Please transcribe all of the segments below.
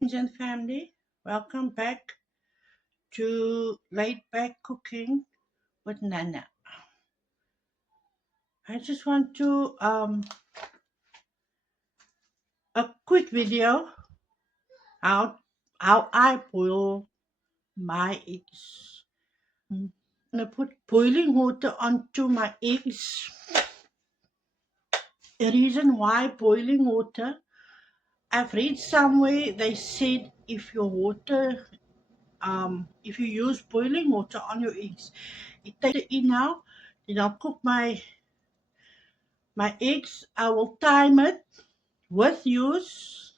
Friends and family, welcome back to Laid Back Cooking with Nana. I just want to a quick video how I boil my eggs. I'm gonna put boiling water onto my eggs. The reason why boiling water, I've read somewhere they said if you use boiling water on your eggs, it takes it in now. Then I'll cook my eggs. I will time it with use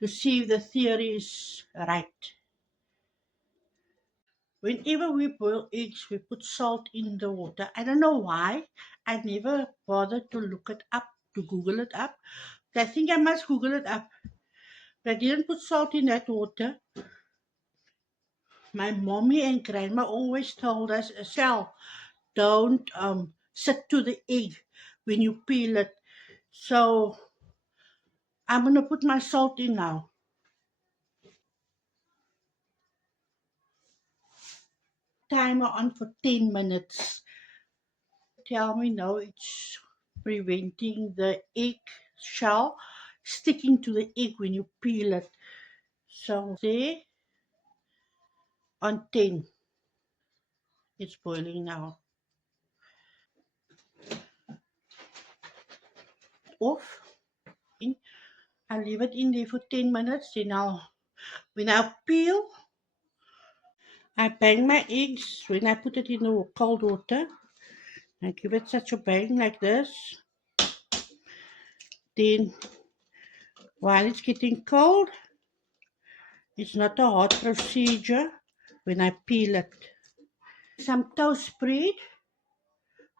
to see if the theory is right. Whenever we boil eggs, we put salt in the water. I don't know why. I never bothered to look it up, to Google it up. But I think I must Google it up. But I didn't put salt in that water. My mommy and grandma always told us, Sal, don't sit to the egg when you peel it. So I'm gonna put my salt in now. Timer on for 10 minutes. Tell me no, it's preventing the egg shell sticking to the egg when you peel it. So there on 10. It's boiling now. Off. I'll leave it in there for 10 minutes. Then when I peel, I bang my eggs when I put it in the cold water. I give it such a bang like this. Then while it's getting cold, it's not a hard procedure when I peel it. Some toast bread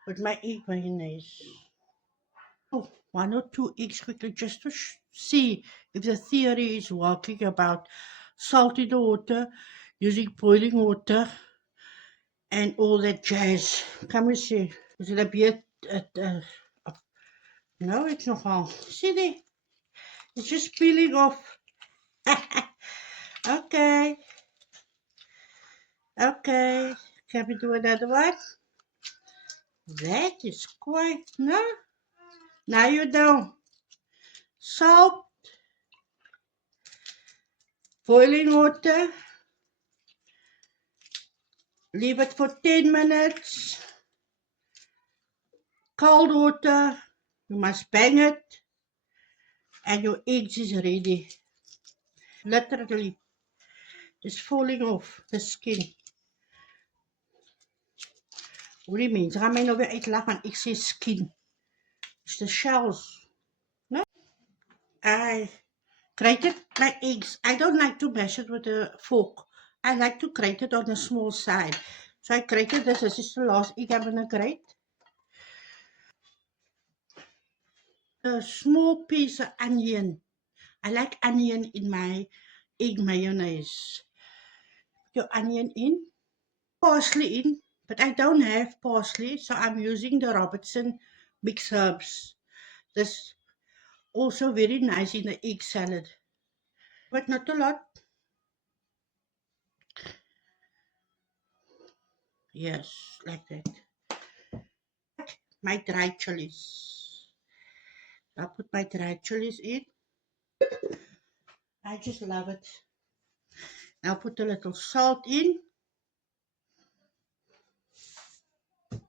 with my egg mayonnaise. Oh, one or two eggs quickly just to see if the theory is working about salt in the water, using boiling water, and all that jazz. Come and see. Is it a bit? No, it's not all. See there? It's just peeling off. Okay, okay. Can we do another one? That is quite, no? Now you don't. Salt, boiling water, leave it for 10 minutes. Cold water, you must bang it, and your eggs is ready. Literally, just falling off the skin. Hoerie mense gaan my nou weer uitlag want ek sê skin. It's the shells. No? I grated my eggs. I don't like to mash it with a fork. I like to grate it on a small side. So I grated this. This is the last egg I'm going to grate. A small piece of onion. I like onion in my egg mayonnaise. Put your onion in. Parsley in. But I don't have parsley. So I'm using the Robertson mixed herbs. This also very nice in the egg salad. But not a lot. Yes, like that. My dried chilies. I'll put my dried chilies in. I just love it. I'll put a little salt in.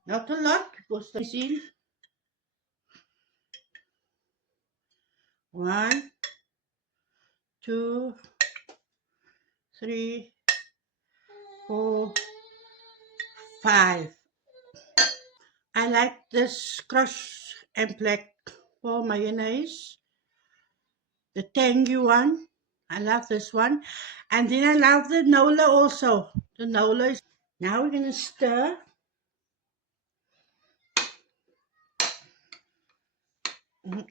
Not a lot because it's in. 1, 2, 3, 4, 5. I like this crushed and black for mayonnaise. The tangy one. I love this one. And then I love the Nola also. The Nola is. Now we're going to stir.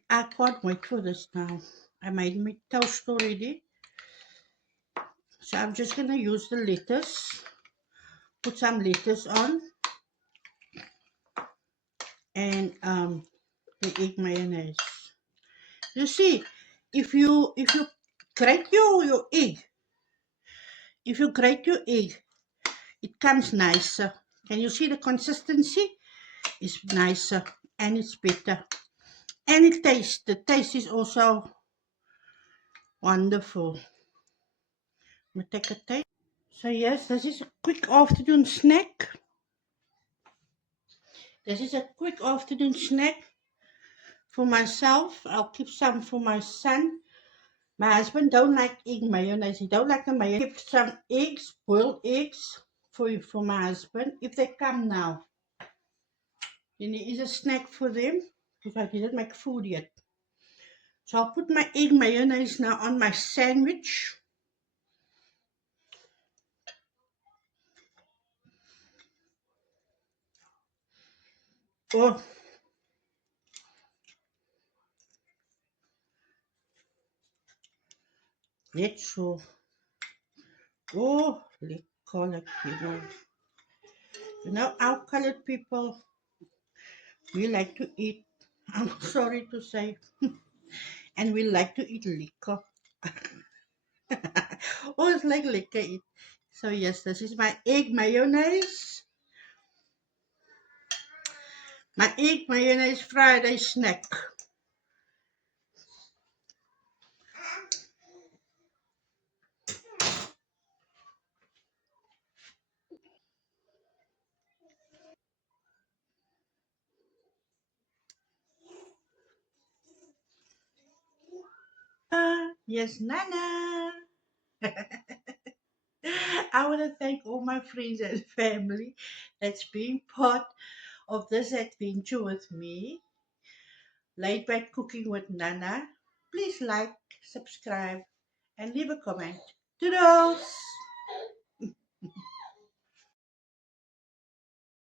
I can't wait for this now. I made my toast already. So I'm just going to use the lettuce. Put some lettuce on. And the egg mayonnaise. You see, if you grate your egg. If you grate your egg, it comes nicer. Can you see the consistency? It's nicer and it's better. And the taste is also wonderful. I'm gonna take a taste. So yes, this is a quick afternoon snack. This is a quick afternoon snack for myself. I'll keep some for my son. My husband don't like egg mayonnaise. He don't like the mayonnaise. Keep some eggs, boiled eggs for my husband. If they come now, then it is a snack for them because I didn't make food yet. So I'll put my egg mayonnaise now on my sandwich. Oh, net so. Oh, lekker, people. You know, our colored people, we like to eat. I'm sorry to say, and we like to eat liquor. Oh, it's like liquor. So yes, this is my egg mayonnaise. My egg mayonnaise Friday snack. Yes, Nana. I want to thank all my friends and family that's been part of this adventure with me. Laid back cooking with Nana. Please like, subscribe, and leave a comment. Toodles!